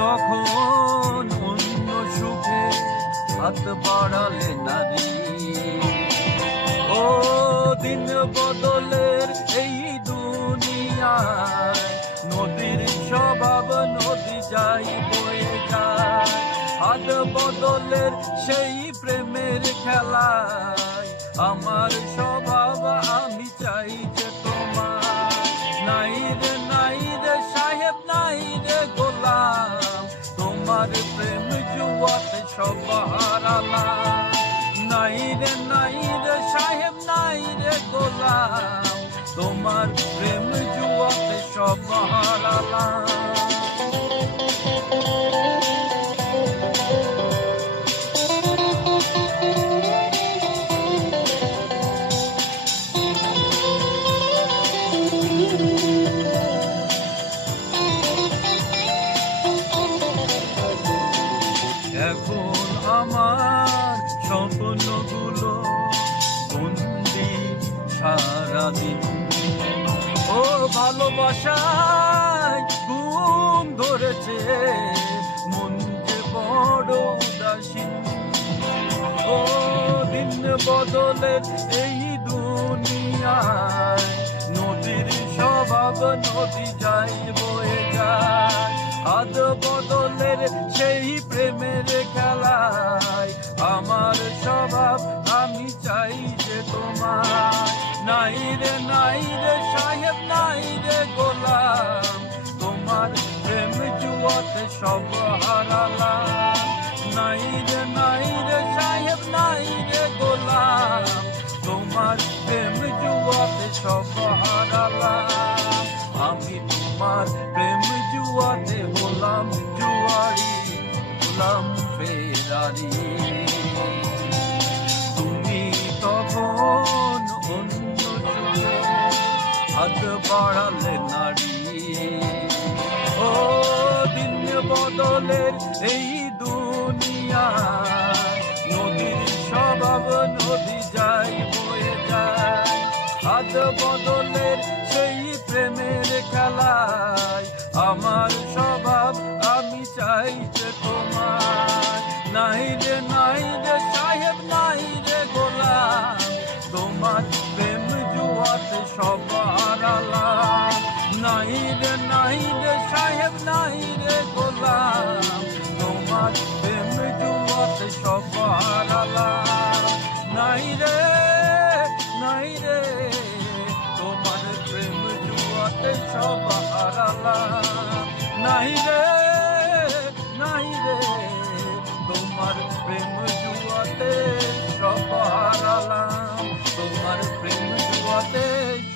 তখন অন্য সুখে হাত বাড়ালে নারী। ও দিন বদলের এই দুনিয়ায় নদীর স্বভাব নদী যাই বয়ে যায়। হাত বদলের সেই প্রেমের খেলায় আমার জুয়াতে সব হারালাম নাই রে নাই রে, সাহেব, নাই রে গোলাম। তোমার প্রেম জুয়াতে সব হারালাম সারাদিন ও ভালোবাসায় ঘুম ধরেছে মন যে বড় উদাসীন। ও দিন বদলে এই দুনিয়ায় রে নাই রে, সাহেব নাই রে গোলাম। তোমার প্রেম জুয়াতে সব হারালাম। নাই রে নাই রে, সাহেব নাই রে গোলাম। তোমার প্রেম জুয়াতে সব হারালাম। আমি তোমার প্রেম জুয়াতে হলাম জুয়ারি বাড়ালে নারী। ও দিন বদলের এই দুনিয়ায় নদীর স্বভাব নদী যাই বয়ে যায়। হাত বদলের সেই প্রেমের খেলায় আমার স্বভাব আমি চাই যে তোমার নাই রে নাই রে, সাহেব, নাই রে গোলাম, তোমার প্রেম জুয়াতে সব হারালাম নাই রে নাই রে সাহেব নাই রে গোলাম। তোমার প্রেম জুয়াতে সব হারালাম নাই রে নাই রে তোমার প্রেম জুয়াতে সব হারালাম নাই রে নাই রে তোমার প্রেম জুয়াতে সব তোমার প্রেম জুয়াতে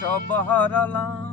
সব হারালাম